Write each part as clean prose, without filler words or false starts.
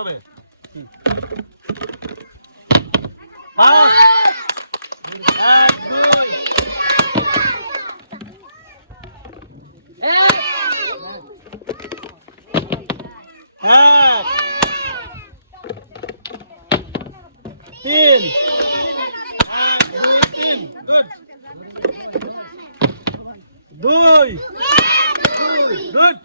হবে। পাঁচ, এক, দুই, এক, তিন, দুই, good, good,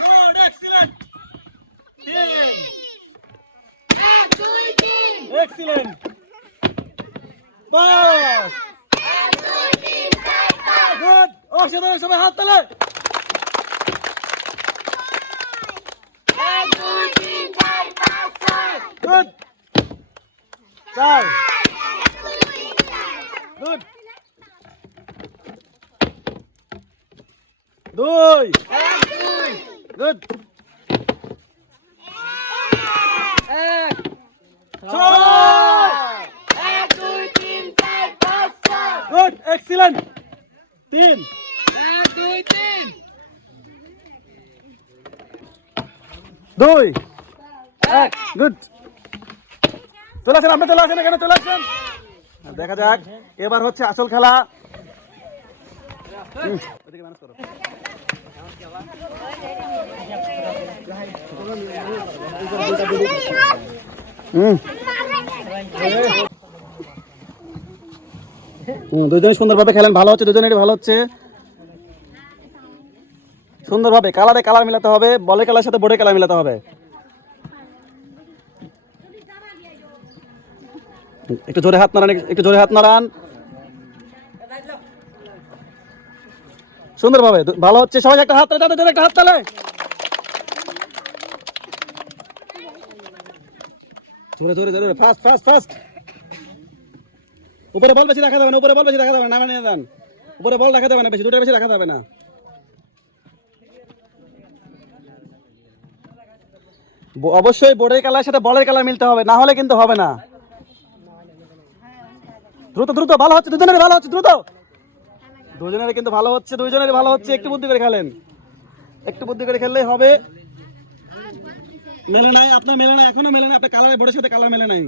good, excellent, excellent, পাঁচ, গুড, অসাধারণ, সবাই হাত তালে। গুড, চার, গুড, দুই, গুড, গুড, এক্সিলেন্ট, তিন, দুই, এক, গুড। চলে আসেন, আপনি চলে আসেন, এখানে চলে আসেন। দেখা যাক এবার হচ্ছে আসল খেলা। ওদিকে ম্যানেজ করো। দুজনে সুন্দরভাবে খেলেন, ভালো হচ্ছে, দুজনেরই ভালো হচ্ছে। সুন্দরভাবে কালারে কালার মিলাতে হবে, বলের কালার সাথে বোর্ডের কালার মিলাতে হবে। একটু জোরে হাত নাড়ান, একটু জোরে হাত নাড়ান। সুন্দরভাবে ভালো হচ্ছে, সবাই একটা হাত তালে, তাদের একটা হাত তালে। জোরে জোরে জোরে, ফাস্ট ফাস্ট ফাস্ট। উপরে বল বেশি রাখা যাবে না, উপরে বল বেশি রাখা যাবে না, নামে নিয়ে যান। উপরে বল রাখা যাবে না বেশি, দুটো বেশি রাখা যাবে না। অবশ্যই বোর্ডের কালার সাথে বলের কালার মিলতে হবে, না হলে কিন্তু হবে না। দ্রুত দ্রুত, ভালো হচ্ছে, দুজনের ভালো হচ্ছে, দ্রুত। দুজনের কিন্তু ভালো হচ্ছে, দুইজনের ভালো হচ্ছে। একটু বুদ্ধি করে খেলেন, একটু বুদ্ধি করে খেললেই হবে। মেলে নাই আপনার, মেলে নাই, এখনো মেলে নাই আপনার। কালারের বোর্ডের সাথে কালার মেলে নাই,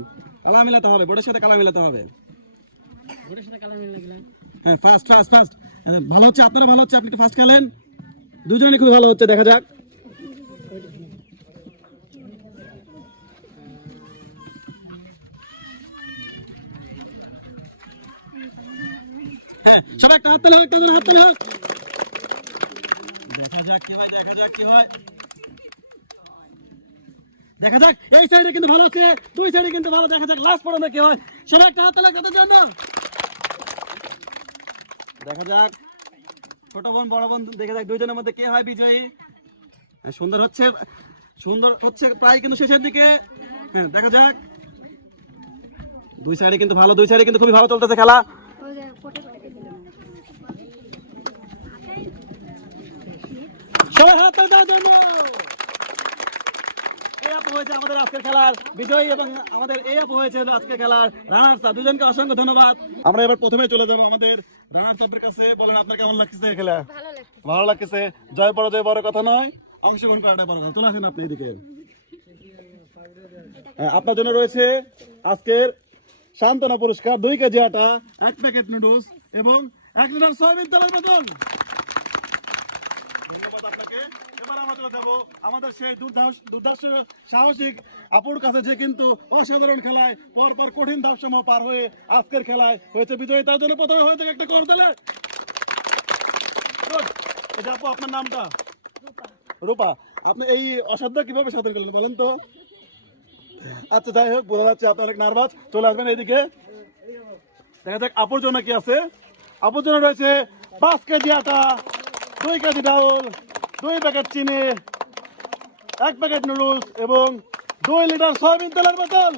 কালার মিলাতে হবে, বোর্ডের সাথে কালার মিলাতে হবে। হ্যাঁ, ফাস্ট ফাস্ট ফাস্ট। ভালো হচ্ছে, আপনারা ভালো হচ্ছে, আপনি একটু ফাস্ট খেলেন। দুজনেরই খুব ভালো হচ্ছে, দেখা যাক। হ্যাঁ, সবাই একটা হাত তালে হোক, একটা হাত তালে হোক। দেখা যাক কি হয়, দেখা যাক কি হয়, দেখা যাক। এই সাইডে কিন্তু ভালো আছে, দুই সাইডে কিন্তু ভালো। দেখা যাক লাস্ট পর্যন্ত কি হয়। সবাই একটা হাত তালে তাদের জন্য। দেখা যাক ছোট বোন বড় বোন, দেখা যাক দুইজনের মধ্যে কে হয় বিজয়ী। সুন্দর হচ্ছে, সুন্দর হচ্ছে প্রায় কিন্তু শেষের দিকে। হ্যাঁ, দেখা যাক। দুই সাইডে কিন্তু ভালো, দুই সাইডে কিন্তু খুবই ভালো চলতেছে খেলা। সবাই হাত তালি দেওয়ার জন্য। এই আপু হয়েছে আমাদের আজকের খেলার বিজয়ী, এবং আমাদের এই আপু হয়েছে আজকের খেলার রানার্স আপ। দুজনকে অসংখ্য ধন্যবাদ। আমরা এবার প্রথমে চলে যাবো আমাদের রানার্স আপের কাছে। বলেন আপনার কেমন লাগছে খেলা? ভালো লাগছে। জয় পরাজয় বড় কথা নয়, অংশগ্রহণ করাটাই বড় কথা। চলে আসেন আপনি এদিকে। আপনার জন্য রয়েছে আজকের সান্ত্বনা পুরস্কার, 2 কেজি আটা, 1 প্যাকেট নুডলস এবং 1 লিটার সয়াবিন তেলের বোতল। ধন্যবাদ আপনাকে। এবার আমরা চলে যাবো আমাদের সেই দুর্ধর্ষ সাহসিক আপুর কাছে, যে কিন্তু অসাধারণ খেলায় পরপর কঠিন ধাপসমূহ পার হয়ে আজকের খেলায় হয়েছে বিজয়ী। তার জন্য প্রথমে হয়েছে একটা করতালে। এটা আপু, আপনার নামটা? রূপা। আপনি এই অসাধ্য কিভাবে সাঁতার করলেন বলেন তো? আচ্ছা, যাই হোক, বোঝা যাচ্ছে আপনি অনেক নার্ভাস। চলে আসবেন এইদিকে। দেখা যাক আপুর জন্য কি আছে। আপুর জন্য রয়েছে 5 কেজি আটা, 2 কেজি ডাউল, 2 প্যাকেট চিনি, 1 প্যাকেট নুডলস এবং 2 লিটার সয়াবিন তেলের বোতল।